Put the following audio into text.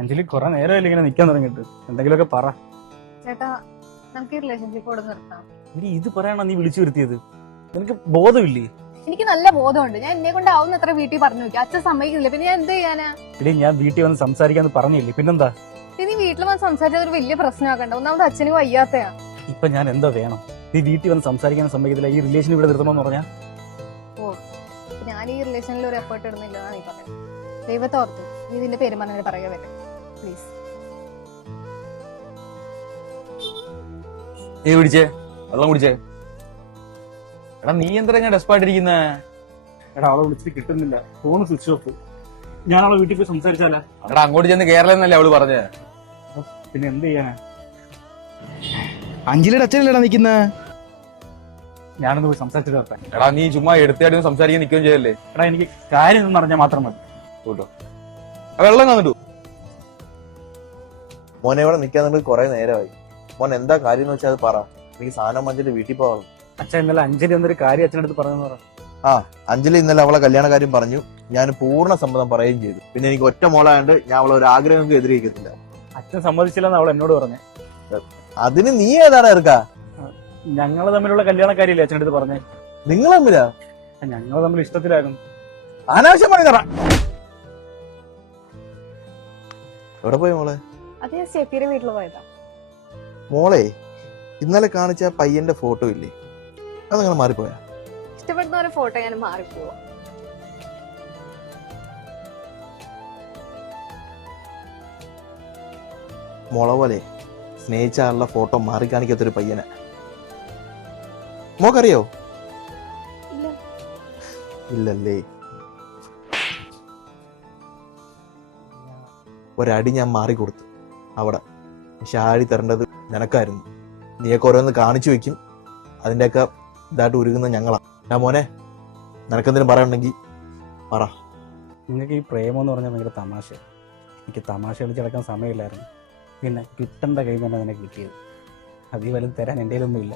അഞ്ജലി കുറെ നേരമല്ലേ ഇങ്ങനെ നിക്കാൻ തുടങ്ങിയിട്ട്, എന്തെങ്കിലുമൊക്കെ പറ. ചേട്ടാ, നമുക്ക് ഈ റിലേഷൻഷിപ്പ് ഇവിടെ നിർത്താം. ഇനി ഇത് പറയാണോ നീ വിളിച്ചു വരുത്തിയത്? നിനക്ക് ബോധമില്ലേ? എനിക്ക് നല്ല ബോധമുണ്ട്. ഞാൻ എന്നെ കൊണ്ട് ആവുന്ന അത്ര വീട്ടിൽ പറഞ്ഞു നോക്കി, അച്ഛൻ സമ്മതിക്കുന്നില്ല. പിന്നെ ഞാൻ എന്ത് ചെയ്യാനാ? ഇനി ഞാൻ വീട്ടിൽ വന്ന് സംസാരിക്കാന്ന് പറഞ്ഞില്ലേ, പിന്നെന്താ? നീ വീട്ടിൽ വന്ന് സംസാരിച്ചാൽ ഒരു വലിയ പ്രശ്നമാക്കണ്ട. ഒന്നാമത് അച്ഛന് വയ്യാത്തയാ. ഇപ്പൊ ഞാൻ എന്താ വേണം? നീ വീട്ടിൽ വന്ന് സംസാരിക്കാൻ സമ്മതിക്കത്തില്ല, ഈ റിലേഷൻ ഇവിടെ നിർത്തണമെന്ന് പറഞ്ഞാ? ഓ, ഞാൻ ഈ റിലേഷനിൽ ഒരു എഫേർട്ട് ഇടുന്നില്ല നീ പറയാം. ദൈവത്തെ ഓർത്തു നീ ഇതിന്റെ പെരുമാറ്റം പറയുക വരെ പ്ലീസ്. നീ പിടിച്ചേ, വെള്ളം കുടിച്ചേ. എടാ നീ എന്താ ഞാൻ ഡെസ്പായിട്ടിരിക്കുന്നേ? എടാ അവളെ വിളിച്ചിട്ട് കിട്ടുന്നില്ല, ഫോൺ സ്വിച്ച് ഓഫ്. ഞാൻ അവളെ വീട്ടിൽ പോയി സംസാരിച്ചാലാ? എടാ അങ്ങോട്ട് ചെന്ന് കേരളം എന്നല്ലേ അവള് പറഞ്ഞേ. പിന്നെ എന്ത് ചെയ്യാനാ? അഞ്ജലിയുടെ അച്ഛനല്ലേടാ നിക്കുന്നേ? ഞാനൊന്ന് പോയി സംസാരിച്ചിട്ട് നിർത്താൻ. എടാ നീ ചുമ്മാ എടുത്തായിട്ട് സംസാരിക്കാൻ നിൽക്കുകയും ചെയ്യല്ലേ. എടാ എനിക്ക് കാര്യം എന്ന് പറഞ്ഞാൽ മാത്രം മതി കേട്ടോ. വെള്ളം തന്നിട്ടു. മോനെ ഇവിടെ നിൽക്കാൻ നിങ്ങൾക്ക് കുറെ നേരമായി. മോൻ എന്താ കാര്യം എന്ന് വെച്ചാൽ അത് പറ. എനിക്ക് സാധനം അഞ്ജലി വീട്ടിൽ പോകാം. അച്ഛൻ ഇന്നലെ അഞ്ജലി എന്നൊരു കാര്യം അച്ഛനടുത്ത് പറഞ്ഞു പറ. അഞ്ജലി ഇന്നലെ അവളെ കല്യാണ കാര്യം പറഞ്ഞു. ഞാൻ പൂർണ്ണ സമ്മതം പറയുകയും ചെയ്തു. പിന്നെ എനിക്ക് ഒറ്റ മോളായോണ്ട് ഞാൻ അവളെ ഒരു ആഗ്രഹങ്ങൾക്ക് എതിരിക്കത്തില്ല. അച്ഛൻ സമ്മതിച്ചില്ലെന്ന് അവൾ എന്നോട് പറഞ്ഞു. അതിന് നീ ഏതാണ് ഇറക്കാ? ഞങ്ങൾ തമ്മിലുള്ള കല്യാണ കാര്യമില്ലേ അച്ഛനടുത്ത് പറഞ്ഞേ? നിങ്ങൾ തമ്മിലാ? ഞങ്ങൾ തമ്മിൽ ഇഷ്ടത്തിലായിരുന്നു. അനാവശ്യം പണി തറ. എവിടെ പോയി മോളെ? അത് ഞാൻ സ്റ്റെഫിയുടെ വീട്ടിൽ പോയതാ. മോളെ ഇന്നലെ കാണിച്ച ആ പയ്യന്റെ ഫോട്ടോ ഇല്ലേ, അതങ്ങനെ മാറിപ്പോയാ? ഇഷ്ടപ്പെടുന്ന ഒരു ഫോട്ടോ ഞാൻ മാറിപ്പോവാ. മോളെ പോലെ സ്നേഹിച്ച ആളുടെ ഫോട്ടോ മാറി കാണിക്കാത്തൊരു പയ്യനെ മോക്കറിയോ? ഇല്ല. ഇല്ലല്ലേ? ഒരടി ഞാൻ മാറിക്കൊടുത്തു അവിടെ. പക്ഷെ ആടി തരേണ്ടത് നിനക്കായിരുന്നു. നീയൊക്കെ ഓരോന്ന് കാണിച്ചു വെക്കും, അതിൻ്റെയൊക്കെ ഇതായിട്ട് ഉരുകുന്ന ഞങ്ങളാ. ഞാൻ മോനെ നിനക്കെന്തെങ്കിലും പറയണമെങ്കിൽ പറ. നിങ്ങൾക്ക് ഈ പ്രേമം എന്ന് പറഞ്ഞാൽ ഭയങ്കര തമാശ. എനിക്ക് തമാശ കളിച്ചടക്കാൻ സമയമില്ലായിരുന്നു. പിന്നെ കിട്ടേണ്ട കൈ തന്നെ നിനക്ക് കിട്ടിയത്. അതീ വലുത് തരാൻ എൻ്റെ കയ്യിലൊന്നുമില്ല.